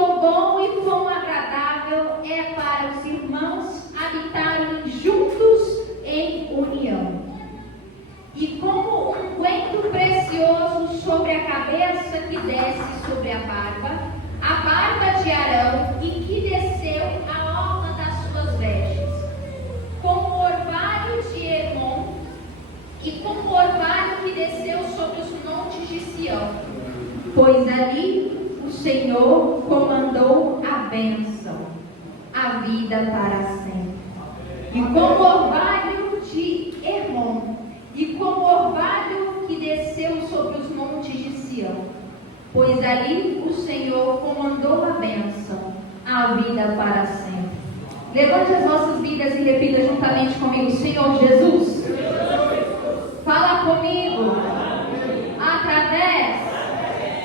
quão bom e quão agradável é para os irmãos habitarem juntos em união. E como um unguento precioso sobre a cabeça que desce sobre a barba de Arão, e que desceu à orla das suas vestes, como o orvalho de Hermon, e como o orvalho que desceu sobre os montes de Sião. Pois ali o Senhor comandou a bênção, a vida para sempre. E como o orvalho de Hermon, e como o orvalho que desceu sobre os montes de Sião. Pois ali o Senhor comandou a bênção, a vida para sempre. Levante as vossas vidas e repita juntamente comigo: Senhor Jesus, fala comigo através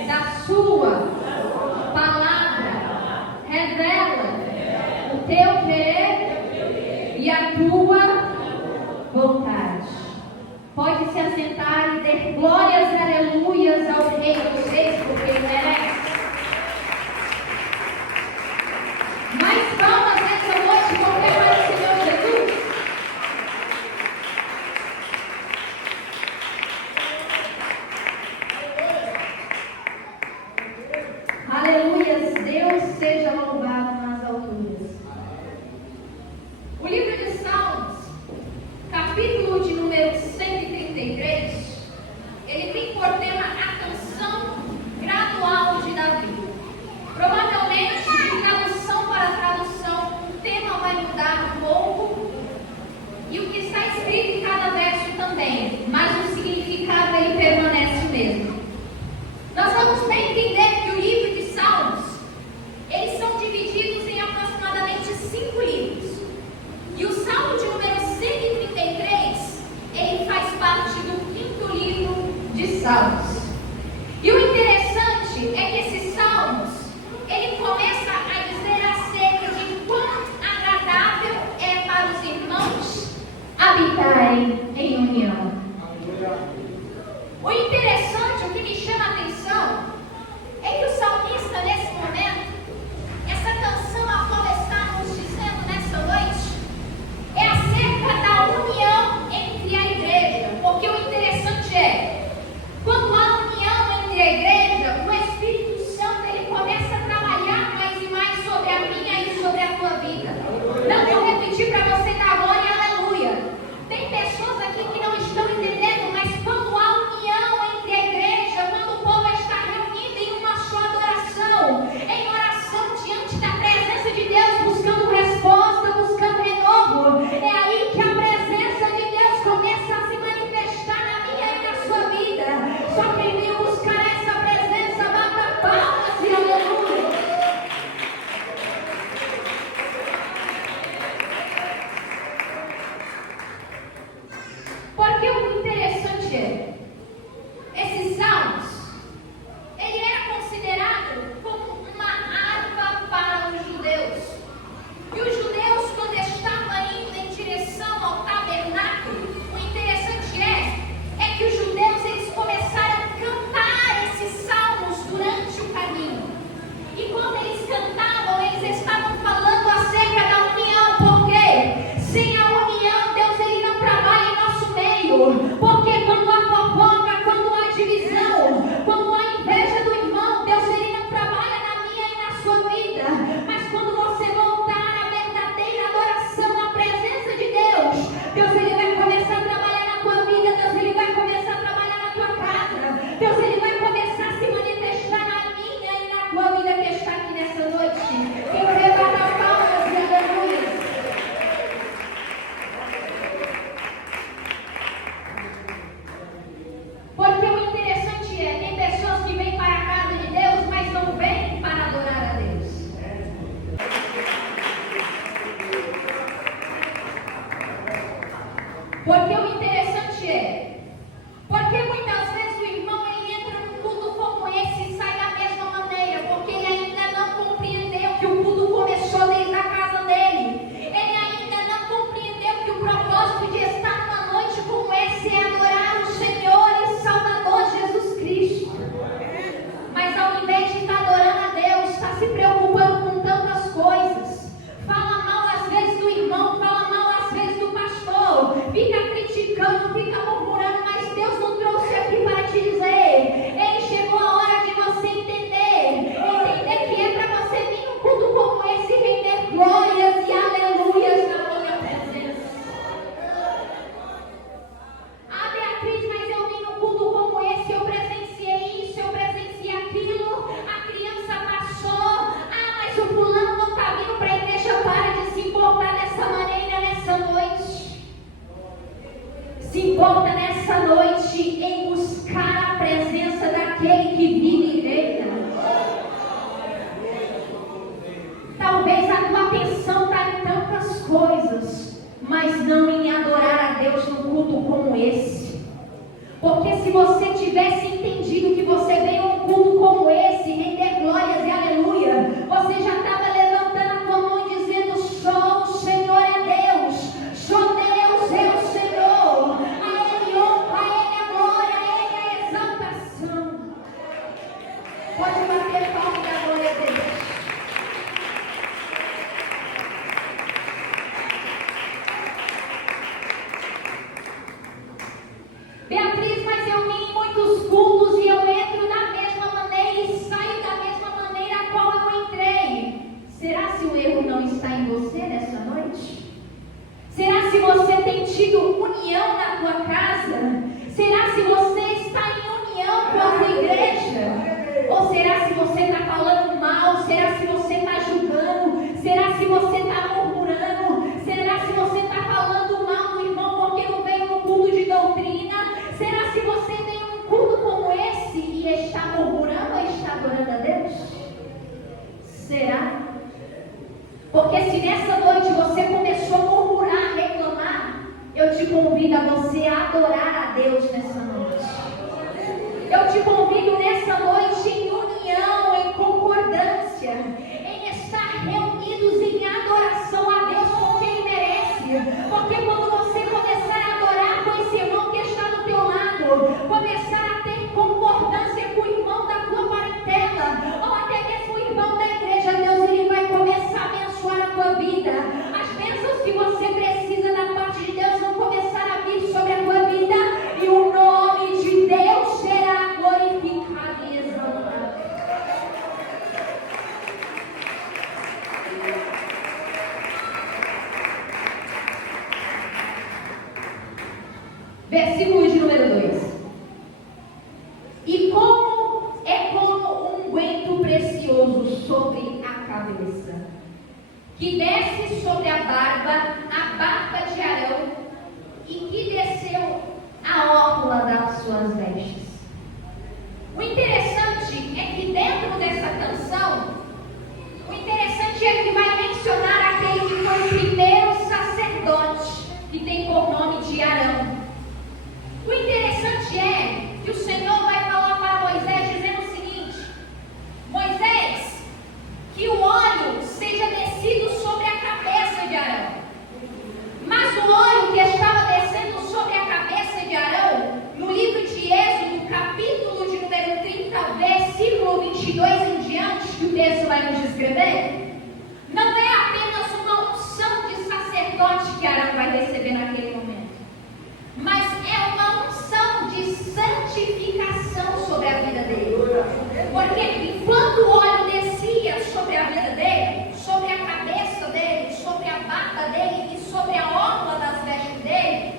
da sua palavra. Revela o teu querer e a tua vontade. Pode se assentar e dar glórias e aleluias ao Rei dos Reis, porque ele merece. Mais palmas nessa noite, porque é para o Senhor Jesus. Aleluias, Deus seja louvado nas alturas. O livro de Salmos, capítulo de número 133, ele tem por tema a canção gradual de Davi. Provavelmente, de tradução para tradução, o tema vai mudar um pouco e o que está escrito em cada verso também, mas o significado ele permanece o mesmo. Nós vamos bem entender que o livro de Salmos, eles são divididos em aproximadamente 5 livros. E o Salmo de número 133, ele faz parte do 5º livro de Salmos. E o interessante é que esses Salmos, ele começa a dizer acerca de quão agradável é para os irmãos habitarem em união. O interessante, o que me chama a atenção, é tivesse entendido que você veio a um culto como esse, render glórias e aleluia, você já estava levantando a tua mão e dizendo: só o Senhor é Deus, só Deus é o Senhor, a Ele honra, a Ele a glória, a Ele a exaltação. Pode bater palma da glória a Deus. Beatriz, mas eu vim em muitos cultos e eu entro da mesma maneira e saio da mesma maneira a qual eu entrei. Será se o erro não está em você nessa noite? Será se você tem tido união na tua casa? Será se você está em união com a tua igreja? Ou será se você está falando mal? Será se você está julgando? Será se você está murmurando? Será se você está falando mal do irmão porque não veio no culto de doutrina? Será se você vem num culto como esse e está murmurando ou está adorando a Deus? Será? Porque se nessa noite você começou a murmurar, a reclamar, eu te convido a você a adorar a Deus nessa noite. Eu te convido nessa noite em união, em concordância, em estar reunidos em adoração a Deus porque Ele merece. Porque quando você começar a adorar com esse irmão que está do teu lado, começar a ter concordância com o irmão da tua parentela, ou até mesmo o irmão da igreja, Deus Ele vai começar a abençoar a tua vida. As bênçãos que você precisa da parte de Deus vão começar a vir sobre a tua vida e o nome de Deus será glorificado e exaltado. Versículo de número 2. E como é como um unguento precioso sobre a cabeça, que desce sobre a barba de Arão, e que desceu a orla das suas vestes. O interessante é que dentro dessa canção, o interessante é que vai mencionar aquele que foi o primeiro sacerdote, que tem por nome de Arão. O interessante é que o Senhor vai falar para Moisés dizendo o seguinte: Moisés, que o óleo seja descido sobre a cabeça de Arão. Mas o óleo que estava descendo sobre a cabeça de Arão, no livro de Êxodo, capítulo de número 30, versículo 22 em diante, que o texto vai nos descrever, não é apenas uma unção de sacerdote que Arão vai receber naquele momento, mas é uma unção de santificação sobre a vida dele. Porque enquanto o óleo descia sobre a vida dele, sobre a cabeça dele, sobre a barba dele e sobre a orla das vestes dele,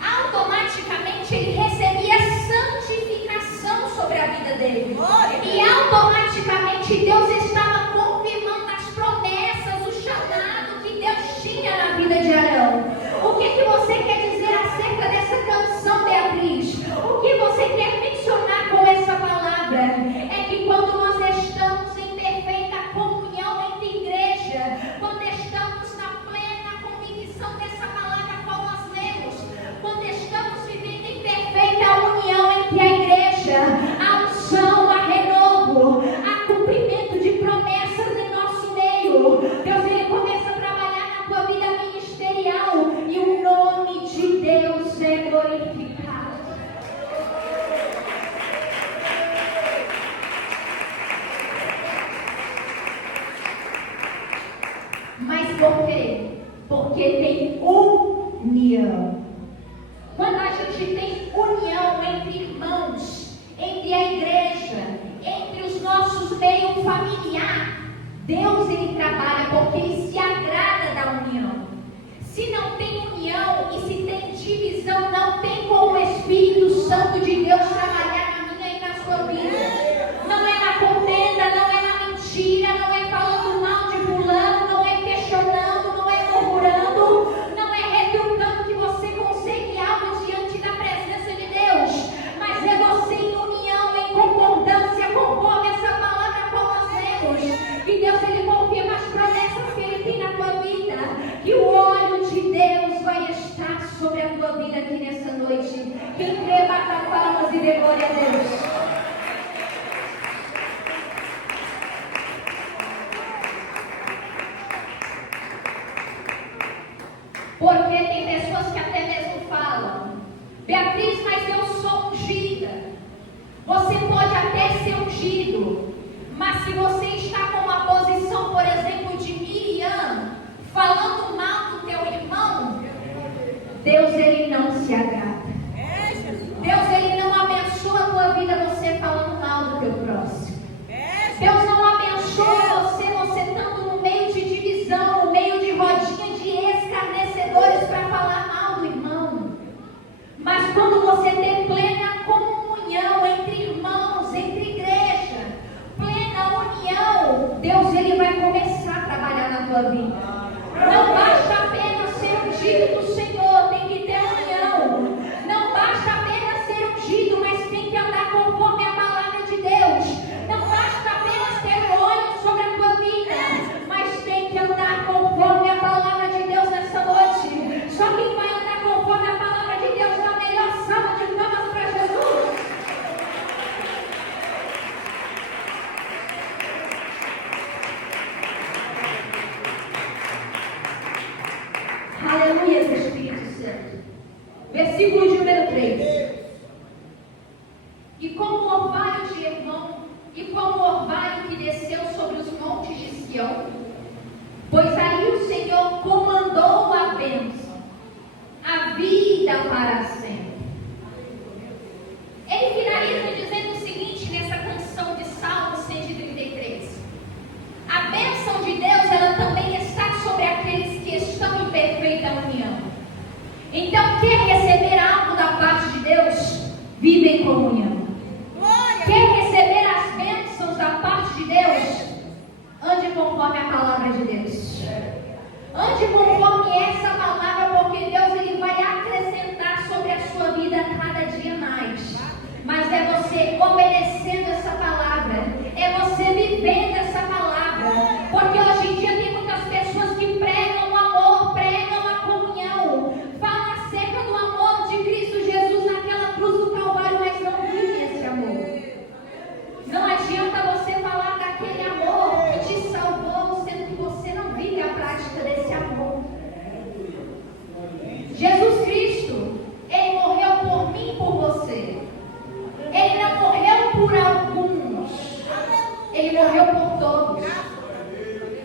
automaticamente ele recebia santificação sobre a vida dele. E automaticamente Deus estava confirmando as promessas, o chamado que Deus tinha na vida de Arão. O que você quer dizer acerca dessa canção, Beatriz? O que você quer mencionar com essa palavra? É que quando nós estamos em perfeita comunhão entre igreja, quando estamos na plena convicção dessa palavra qual nós lemos, quando estamos vivendo em perfeita união entre a igreja, a unção, a renovo, a cumprimento de promessas em nosso meio, Deus Ele começa a trabalhar na tua vida ministerial e o nome de Deus é glorificado. Mas por quê? Porque tem união. Quando a gente tem união entre irmãos, entre a igreja, entre os nossos meios familiares, Deus Ele trabalha porque Ele se agrada da união. Se não tem união e se tem divisão, não tem como o Espírito Santo de Deus trabalhar na minha e na sua vida. Não é na contenda, não é na mentira, não é falando mal de fulano, não é questionando, não é murmurando, não é retrucando que você consegue algo diante da presença de Deus, mas é você em união, em concordância, conforme essa palavra como nós lemos, que Deus Ele confirma as promessas que Ele tem na tua vida, que o óleo de Deus vai estar sobre a tua vida aqui nessa noite. Porque tem pessoas que até mesmo falam: Beatriz, mas eu sou ungida. Você pode até ser ungido, mas se você está com uma posição, por exemplo, de Miriam, falando mal do teu irmão, Deus, ele não se agrada. Deus, ele não abençoa a tua vida você falando mal do teu próximo. Deus não abençoa você estando no meio de divisão, no meio de rodinha de escarnecedores para falar mal do irmão. Mas quando você tem plena comunhão entre irmãos, entre igreja, plena união, Deus, ele vai começar a trabalhar na tua vida. Não basta apenas ser ungido do Senhor, tem que ter união. Não basta apenas ser ungido, mas tem que andar conforme a palavra de Deus. Não basta apenas ter olhos sobre a tua vida, mas tem que andar conforme a palavra de Deus nessa noite. Só quem vai andar conforme a palavra de Deus dá a melhor salva de palmas para Jesus. Aleluia, Espírito Santo. Versículo de número 3. E como o orvalho de Hermon, e como o orvalho que desceu sobre os montes de Sião, pois aí o Senhor comandou a bênção, a vida para sempre. Ele finaliza dizendo o seguinte nessa canção de Salmo 133. A bênção de Deus, ela também está sobre aqueles que estão em perfeita união. Então, quer receber algo da parte de Deus? Vive em comunhão. Quer receber as bênçãos da parte de Deus? Ande conforme a palavra de Deus. Ande conforme essa palavra, porque Deus, ele vai acrescentar sobre a sua vida cada dia mais. Mas é você obedecendo essa palavra, é você vivendo essa palavra, porque hoje em dia tem muitas pessoas que pregam o amor, pregam a comunhão, falam acerca do amor de Cristo Jesus naquela cruz do Calvário, mas não vivem esse amor. Não adianta você falar daquele amor que te salvou, sendo que você não vive a prática desse amor. Jesus Cristo, ele morreu por mim e por você. Ele não morreu por alguns, ele morreu por todos.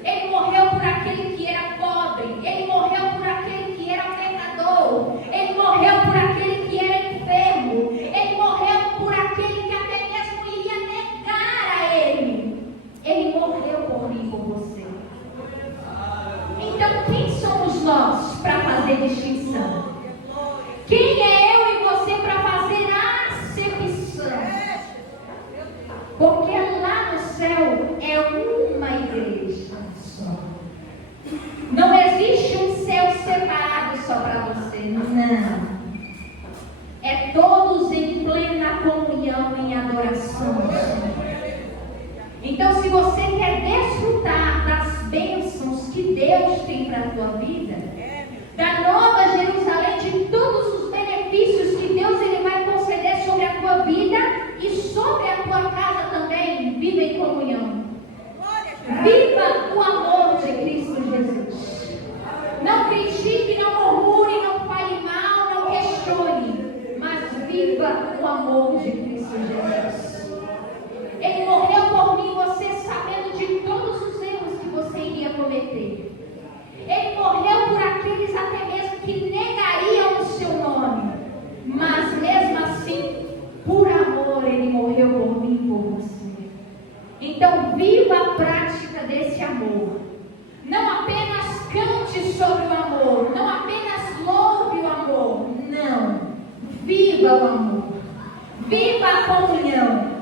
Ele morreu por aquele que era pobre, ele morreu por aquele que era pecador, ele morreu por aquele que era enfermo, ele morreu por aquele que até mesmo iria negar a ele. Ele morreu por mim e por você. Então quem somos nós para fazer distinção? Quem é eu e você para fazer acepção? Porque lá no céu é uma igreja só. Não existe um céu separado só para você. Não. É todos em plena comunhão, em adoração. Então, se você quer desfrutar das bênçãos que Deus tem para a tua vida, da Nova Jerusalém, de todos os benefícios que Deus ele vai conceder sobre a tua vida e sobre a tua casa também, viva em comunhão. Viva o amor de Cristo Jesus. Não critique, não murmure, não fale mal, não questione, mas viva o amor de Cristo Jesus. Ele morreu por mim, você sabendo de todos os erros que você iria cometer. Ele morreu por aqueles até mesmo que negariam o seu nome, mas mesmo assim, por amor, ele morreu por mim e por você. Então viva a prática desse amor. Não apenas cante sobre o amor, não apenas louve o amor, não. Viva o amor, viva a comunhão.